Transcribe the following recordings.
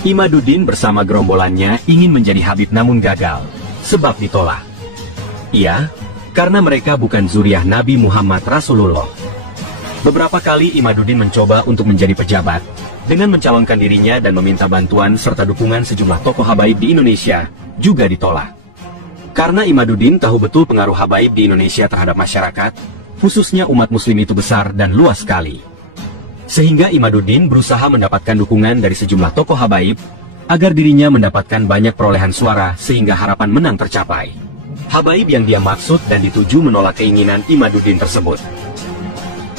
Imaduddin bersama gerombolannya ingin menjadi Habib namun gagal, sebab ditolak. Iya, karena mereka bukan zuriat Nabi Muhammad Rasulullah. Beberapa kali Imaduddin mencoba untuk menjadi pejabat, dengan mencalonkan dirinya dan meminta bantuan serta dukungan sejumlah tokoh habaib di Indonesia, juga ditolak. Karena Imaduddin tahu betul pengaruh habaib di Indonesia terhadap masyarakat, khususnya umat muslim itu besar dan luas sekali. Sehingga Imaduddin berusaha mendapatkan dukungan dari sejumlah tokoh habaib, agar dirinya mendapatkan banyak perolehan suara sehingga harapan menang tercapai. Habaib yang dia maksud dan dituju menolak keinginan Imaduddin tersebut.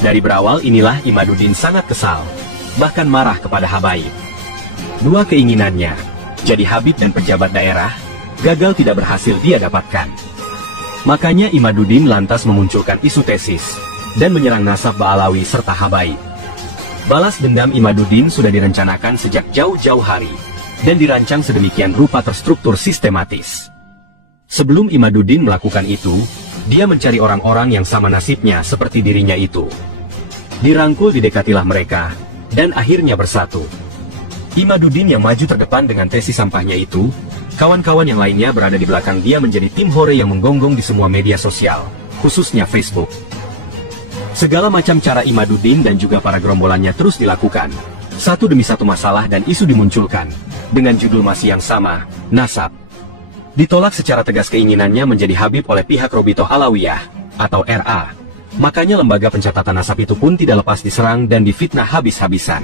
Dari berawal inilah Imaduddin sangat kesal, bahkan marah kepada habaib. Dua keinginannya, jadi habib dan pejabat daerah, gagal tidak berhasil dia dapatkan. Makanya Imaduddin lantas memunculkan isu tesis, dan menyerang nasab Ba'alawi serta habaib. Balas dendam Imaduddin sudah direncanakan sejak jauh-jauh hari, dan dirancang sedemikian rupa terstruktur sistematis. Sebelum Imaduddin melakukan itu, dia mencari orang-orang yang sama nasibnya seperti dirinya itu. Dirangkul didekatilah mereka, dan akhirnya bersatu. Imaduddin yang maju terdepan dengan tesis sampahnya itu, kawan-kawan yang lainnya berada di belakang dia menjadi tim hore yang menggonggong di semua media sosial, khususnya Facebook. Segala macam cara Imaduddin dan juga para gerombolannya terus dilakukan. Satu demi satu masalah dan isu dimunculkan, dengan judul masih yang sama, nasab. Ditolak secara tegas keinginannya menjadi habib oleh pihak Robitoh Alawiyah, atau RA. Makanya lembaga pencatatan nasab itu pun tidak lepas diserang dan difitnah habis-habisan.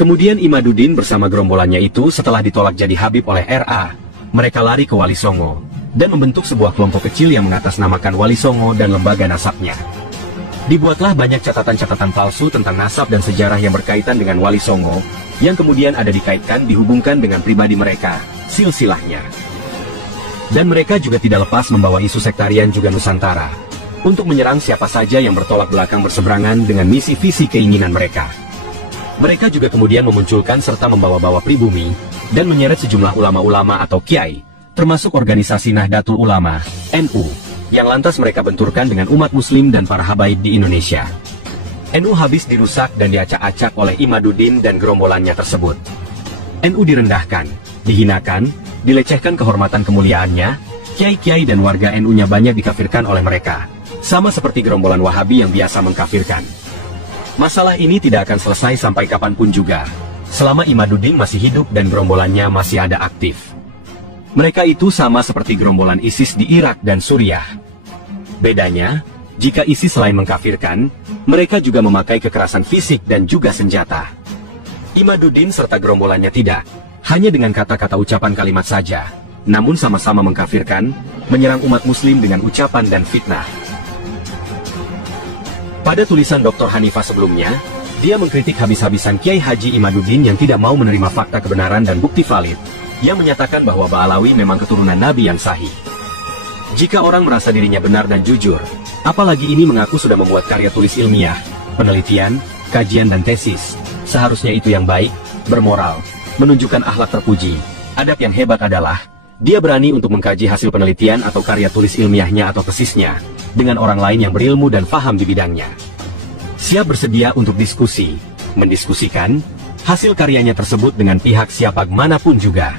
Kemudian Imaduddin bersama gerombolannya itu setelah ditolak jadi habib oleh RA, mereka lari ke Wali Songo, dan membentuk sebuah kelompok kecil yang mengatasnamakan Wali Songo dan lembaga nasabnya. Dibuatlah banyak catatan-catatan palsu tentang nasab dan sejarah yang berkaitan dengan Wali Songo, yang kemudian ada dikaitkan dihubungkan dengan pribadi mereka, silsilahnya. Dan mereka juga tidak lepas membawa isu sektarian juga Nusantara, untuk menyerang siapa saja yang bertolak belakang berseberangan dengan misi visi keinginan mereka. Mereka juga kemudian memunculkan serta membawa-bawa pribumi, dan menyeret sejumlah ulama-ulama atau kiai, termasuk organisasi Nahdlatul Ulama, NU, yang lantas mereka benturkan dengan umat muslim dan para habaib di Indonesia. NU habis dirusak dan diacak-acak oleh Imaduddin dan gerombolannya tersebut. NU direndahkan, dihinakan, dilecehkan kehormatan kemuliaannya, kiai-kiai dan warga NU-nya banyak dikafirkan oleh mereka. Sama seperti gerombolan Wahabi yang biasa mengkafirkan. Masalah ini tidak akan selesai sampai kapanpun juga, selama Imaduddin masih hidup dan gerombolannya masih ada aktif. Mereka itu sama seperti gerombolan ISIS di Irak dan Suriah. Bedanya, jika ISIS selain mengkafirkan, mereka juga memakai kekerasan fisik dan juga senjata. Imaduddin serta gerombolannya tidak, hanya dengan kata-kata ucapan kalimat saja, namun sama-sama mengkafirkan, menyerang umat muslim dengan ucapan dan fitnah. Pada tulisan Dr. Hanifah sebelumnya, dia mengkritik habis-habisan Kiai Haji Imaduddin yang tidak mau menerima fakta kebenaran dan bukti valid, yang menyatakan bahwa Ba'alawi memang keturunan Nabi yang sahih. Jika orang merasa dirinya benar dan jujur, apalagi ini mengaku sudah membuat karya tulis ilmiah, penelitian, kajian dan tesis, seharusnya itu yang baik, bermoral, menunjukkan akhlak terpuji. Adab yang hebat adalah, dia berani untuk mengkaji hasil penelitian atau karya tulis ilmiahnya atau tesisnya, dengan orang lain yang berilmu dan paham di bidangnya. Siap bersedia untuk diskusi, mendiskusikan, hasil karyanya tersebut dengan pihak siapa manapun juga.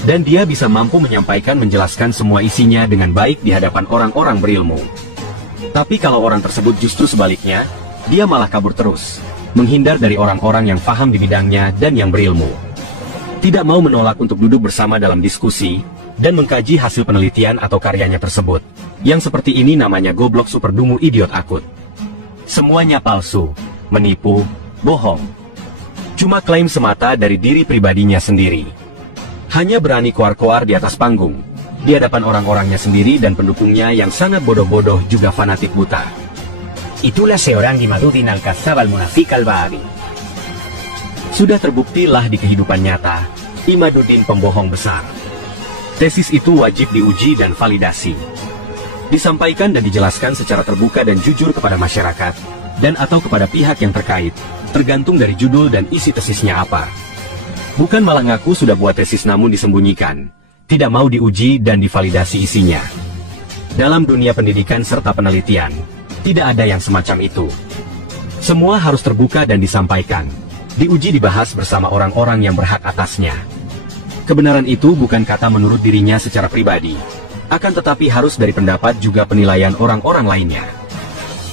Dan dia bisa mampu menyampaikan menjelaskan semua isinya dengan baik di hadapan orang-orang berilmu. Tapi kalau orang tersebut justru sebaliknya, dia malah kabur terus, menghindar dari orang-orang yang paham di bidangnya dan yang berilmu. Tidak mau menolak untuk duduk bersama dalam diskusi, dan mengkaji hasil penelitian atau karyanya tersebut. Yang seperti ini namanya goblok superdungu idiot akut. Semuanya palsu, menipu, bohong. Cuma klaim semata dari diri pribadinya sendiri. Hanya berani koar-koar di atas panggung, di hadapan orang-orangnya sendiri dan pendukungnya yang sangat bodoh-bodoh juga fanatik buta. Itulah seorang Imaduddin al-Kadzdzab al-Munafiq al-Wahabi. Sudah terbuktilah di kehidupan nyata, Imaduddin pembohong besar. Tesis itu wajib diuji dan validasi. Disampaikan dan dijelaskan secara terbuka dan jujur kepada masyarakat, dan atau kepada pihak yang terkait, tergantung dari judul dan isi tesisnya apa. Bukan malah ngaku sudah buat tesis namun disembunyikan, tidak mau diuji dan divalidasi isinya. Dalam dunia pendidikan serta penelitian, tidak ada yang semacam itu. Semua harus terbuka dan disampaikan, diuji dibahas bersama orang-orang yang berhak atasnya. Kebenaran itu bukan kata menurut dirinya secara pribadi, akan tetapi harus dari pendapat juga penilaian orang-orang lainnya.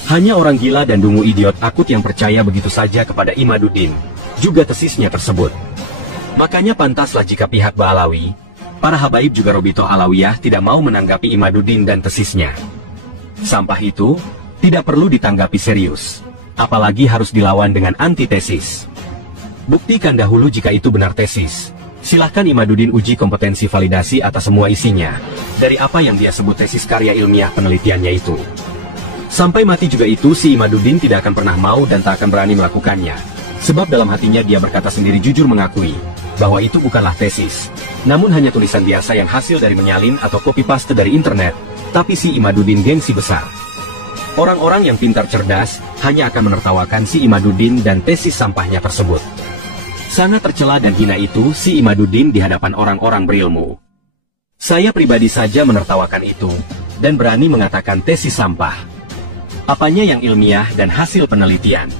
Hanya orang gila dan dungu idiot akut yang percaya begitu saja kepada Imaduddin, juga tesisnya tersebut. Makanya pantaslah jika pihak Ba'alawi, para habaib juga Robitoh Alawiyah tidak mau menanggapi Imaduddin dan tesisnya. Sampah itu tidak perlu ditanggapi serius, apalagi harus dilawan dengan antitesis. Buktikan dahulu jika itu benar tesis. Silahkan Imaduddin uji kompetensi validasi atas semua isinya, dari apa yang dia sebut tesis karya ilmiah penelitiannya itu. Sampai mati juga itu si Imaduddin tidak akan pernah mau dan tak akan berani melakukannya. Sebab dalam hatinya dia berkata sendiri jujur mengakui bahwa itu bukanlah tesis, namun hanya tulisan biasa yang hasil dari menyalin atau copy paste dari internet. Tapi si Imaduddin gengsi besar. Orang-orang yang pintar cerdas hanya akan menertawakan si Imaduddin dan tesis sampahnya tersebut. Sangat tercela dan hina itu si Imaduddin di hadapan orang-orang berilmu. Saya pribadi saja menertawakan itu, dan berani mengatakan tesis sampah. Apanya yang ilmiah dan hasil penelitian?